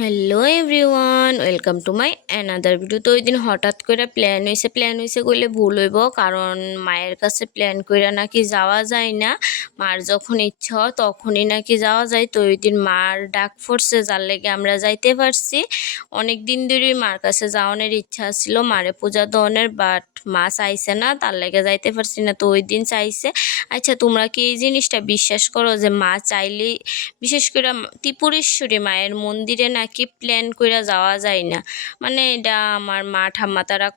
Hello everyone, welcome to my another video. তো ওই দিন হঠাৎ করে প্ল্যান হয়েছে করলে ভুল হইব, কারণ মায়ের কাছে প্ল্যান করে নাকি যাওয়া যায় না। মার যখন ইচ্ছা হয় তখনই নাকি যাওয়া যায়। তো ওই দিন মার ডাক পড়ছে, যার লেগে আমরা যাইতে পারছি। অনেক দিন ধরেই মার কাছে যাওয়ানোর ইচ্ছা ছিল, মারে পূজা দেওয়ানোর, বাট মা চাইছে না, তার লেগে যাইতে পারছি না। তো ওই দিন চাইছে। আচ্ছা, তোমরা কি এই জিনিসটা বিশ্বাস করো যে মা চাইলেই, বিশেষ করে ত্রিপুরেশ্বরী মায়ের মন্দিরে নাকি প্ল্যান করে যাওয়া যায় না? মানে এটা আমার মা ঠাম্মা তারা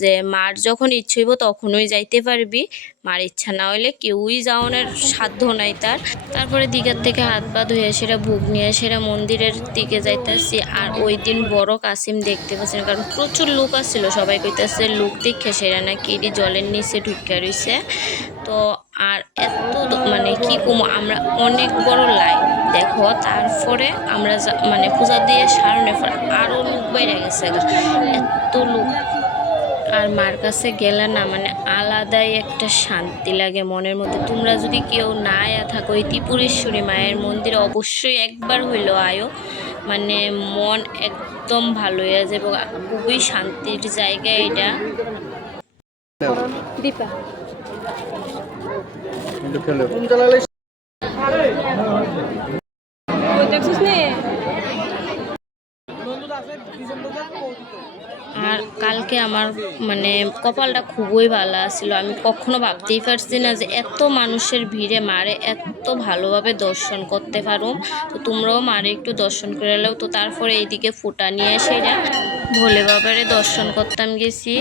যে মার যখন ইচ্ছে হইব তখনই যাইতে পারবি, মার ইচ্ছা না হইলে কেউই যাওয়ানোর সাধ্য নাই তার। তারপরে দিঘার থেকে হাত পা ধুয়ে সেরা ভোগ নিয়ে সেরা মন্দিরের দিকে যাইতেছি। আর ওই দিন বড় কাসিম দেখতে পাচ্ছি না, কারণ প্রচুর লোক আসছিল। সবাই কইতেছে লোক দেখে সেরা নাকি এটি জলের নিচে ঢুকে রইছে। তো আর এত মানে কি কম, আমরা অনেক বড় লাইন দেখো। তারপরে আমরা মানে পূজা দিয়ে সারণের পর আরও লোক বেড়ে গেছে, এত লোক। আর মার কাছে গেলে না মানে আলাদাই একটা শান্তি লাগে মনের মধ্যে। তোমরা যদি কেউ না থাকো এই ত্রিপুরেশ্বরী মায়ের মন্দিরে, অবশ্যই একবার হইলো আয়ো, মানে মন একদম ভালো হয়ে যাবে। খুবই শান্তির জায়গা এটা। দীপা আর কালকে আমার মানে কপালটা খুবই ভালো ছিল। আমি কখনো ভাবতেই পারছি না যে এত মানুষের ভিড়ে মারে এত ভালোভাবে দর্শন করতে পারো। তো তোমরাও মারে একটু দর্শন করে এলেও তো। তারপরে এইদিকে ফুটা নিয়ে সেটা ভোলে বাবারে দর্শন করতাম গেছি।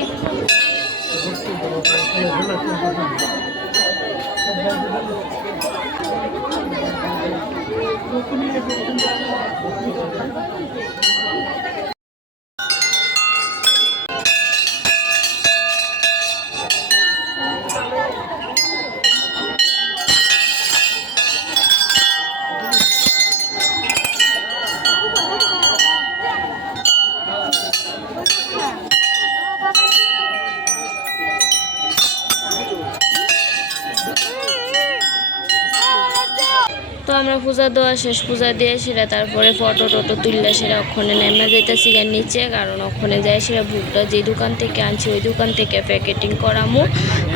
তো আমরা পূজা দেওয়া শেষ, পূজা দিয়ে সেটা তারপরে ফটো টটো তুললে সেটা ওখানে নেমে যেতেছি নিচে, কারণ ওখানে যায় সেটা ভুট্টা যে দোকান থেকে আনছি ওই দোকান থেকে প্যাকেটিং করামো।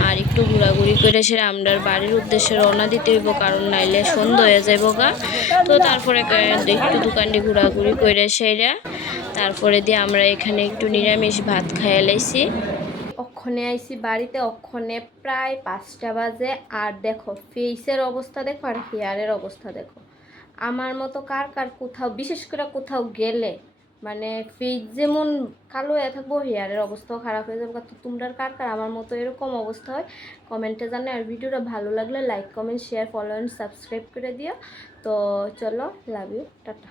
আর একটু ঘোরাঘুরি করে সেটা আমরা বাড়ির উদ্দেশ্যে রওনা দিতে হইব, কারণ নাইলে সন্ধ্যা হয়ে যাইব গা। তো তারপরে একটু দোকানটি ঘোরাঘুরি করে সেটা তারপরে দিয়ে আমরা এখানে একটু নিরামিষ ভাত খাইয়া লাইছি। অক্ষণে আইসি বাড়িতে, অক্ষণে প্রায় 5টা বাজে। আর দেখো ফেসের অবস্থা দেখো, আর হেয়ারের অবস্থা দেখো। আমার মতো কার কার কোথাও, বিশেষ করে কোথাও গেলে মানে ফেস যেমন কালো হয়ে থাকবো, হেয়ারের অবস্থাও খারাপ হয়ে যাবে। তো তোমরা কার কার আমার মতো এরকম অবস্থা হয় কমেন্টে জানাই। আর ভিডিওটা ভালো লাগলে like comment share follow and subscribe করে দিও। তো চলো, লাভ ইউ, টাটা।